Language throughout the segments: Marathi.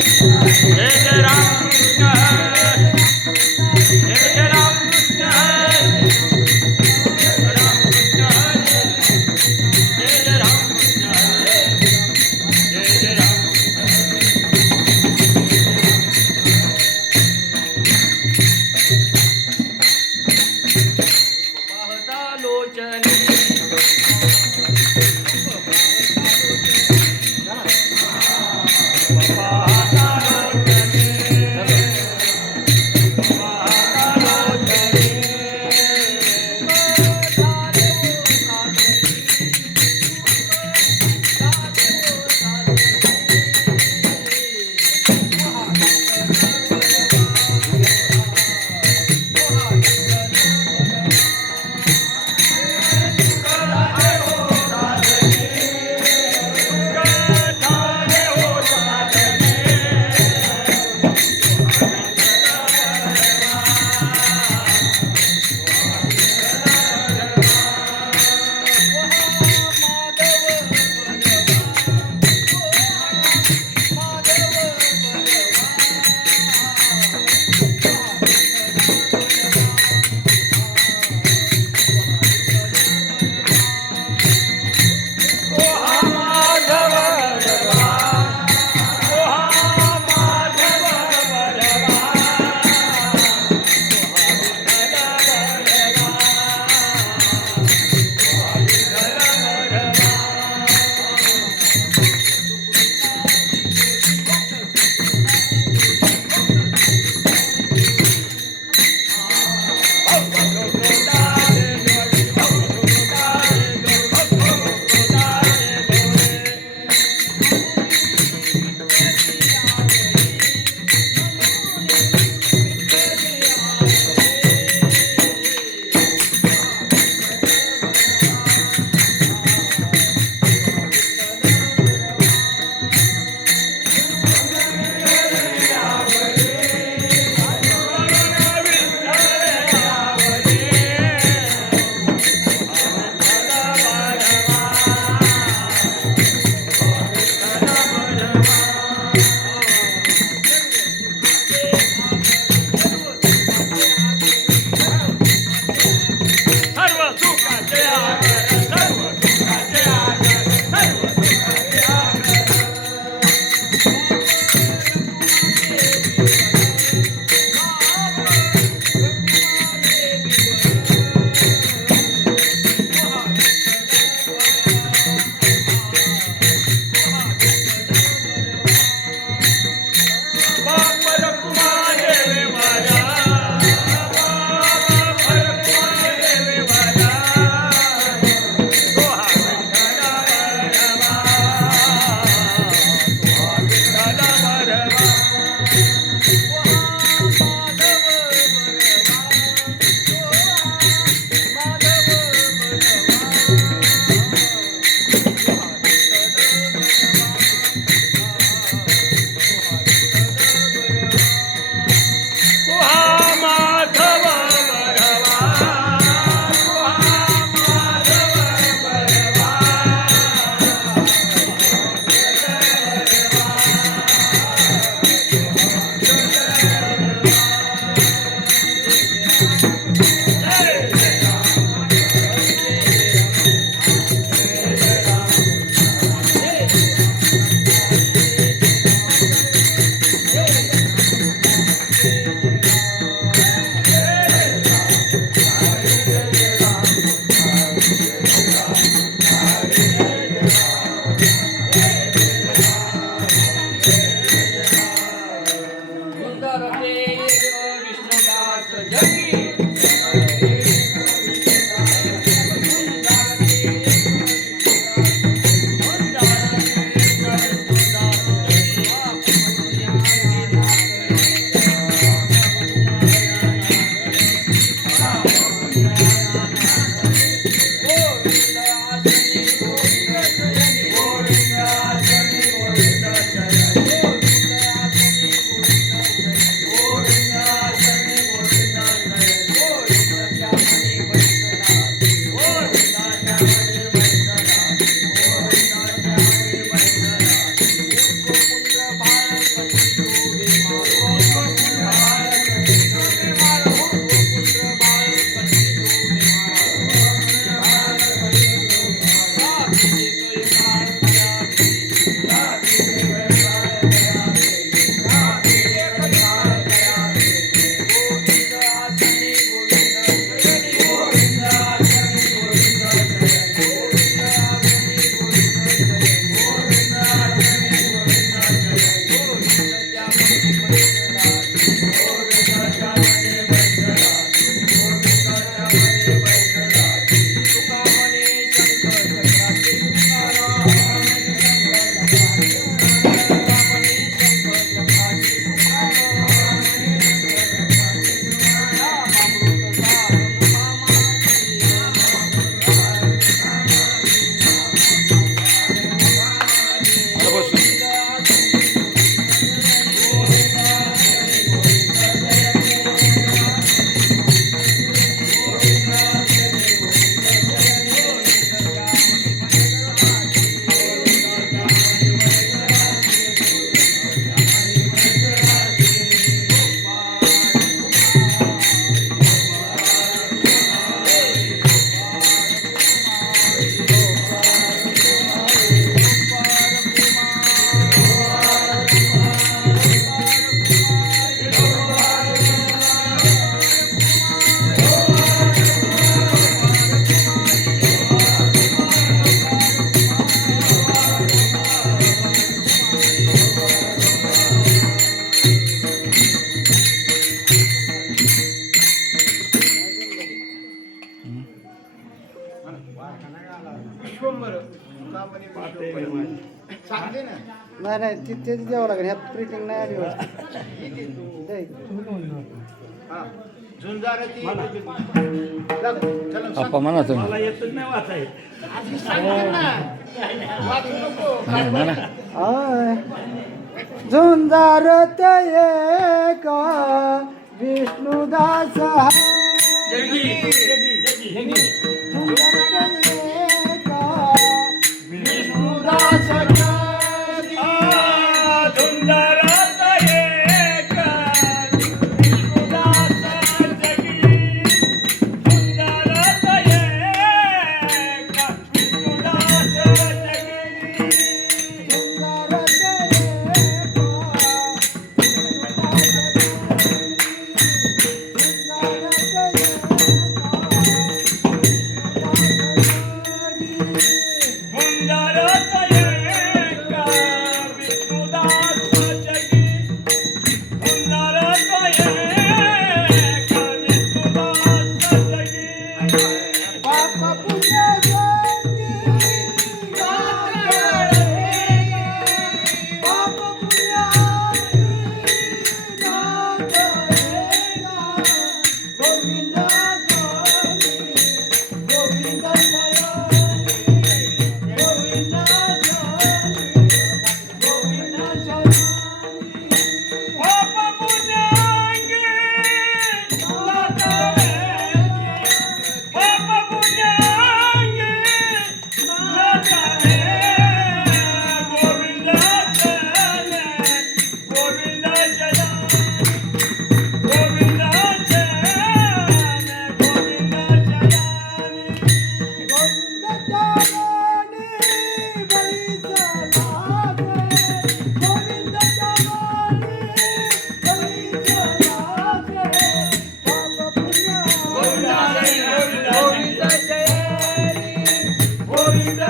जय जय राम कृष्ण हरे, जय जय राम कृष्ण हरे, राम कृष्ण हरे, जय जय राम कृष्ण हरे, जय जय राम कृष्ण पाहता लोचनी पाहता लोचनी नाही नाही तेच द्यावं लागेल ह्यात प्रिंटिंग नाही आली वाटतं. दे. आप्पा म्हणा तुम्ही मला येतच नाही वाचायला. म्हणा आय. झुंजारत एक विष्णुदास हा. जगी जगी जगी जगी झुंजारत एक विष्णुदास धुंदरात एक विष्णुदास जगी धुंदरात एक विष्णुदास जगी धुंदरात एक विष्णुदास जगी धुंदरात एक विष्णुदास जगी पाप पुण्यागी पाप पुण्यागी गोविंद चले गोविंद चला गोविंद चले गोविंद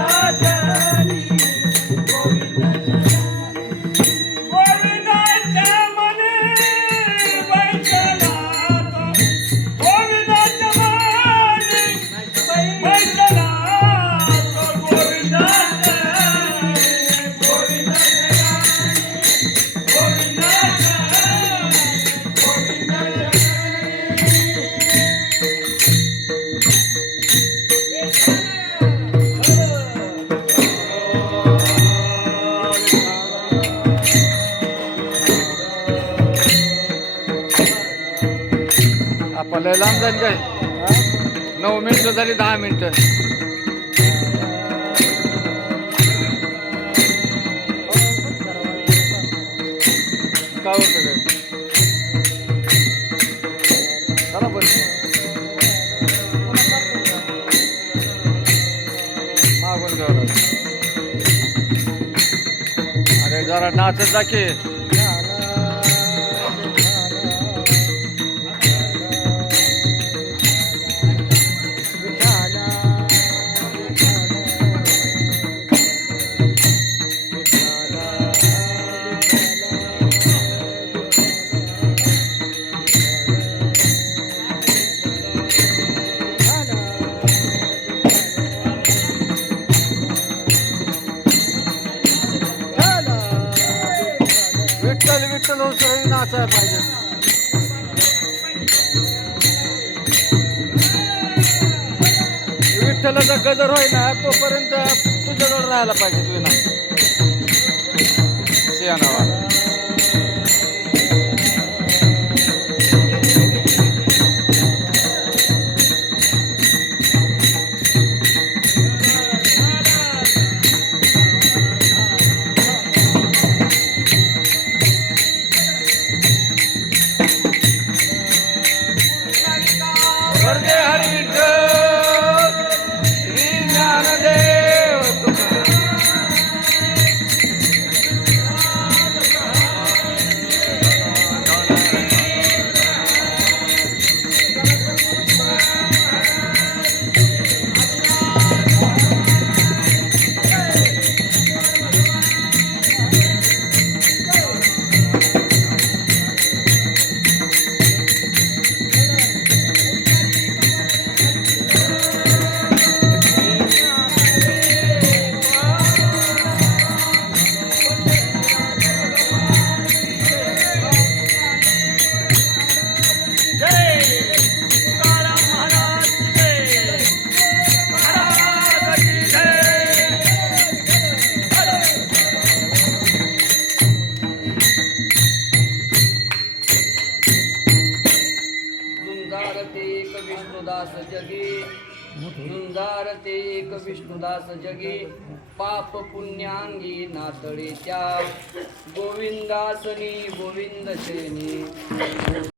आपल्याला लांब जाईल काय 9 मिनिटं झाली 10 मिनिटं काय होतं काय चला बरं मागून जाऊ अरे जरा नाचत जा की विठ्ठल विठ्ठल उसळी नाचायला पाहिजे विठ्ठलाचा गजर होय ना तोपर्यंत तुझ्याजवळ राहायला पाहिजे तुझे ना सियानावा वरदे हरी विठ्ठल श्री ज्ञानदेव तुकाराम विष्णुदास जगी झुंजार ते एक विष्णुदास जगी पाप पुण्यांगी नातळी त्या गोविंदासनी गोविंद शेनी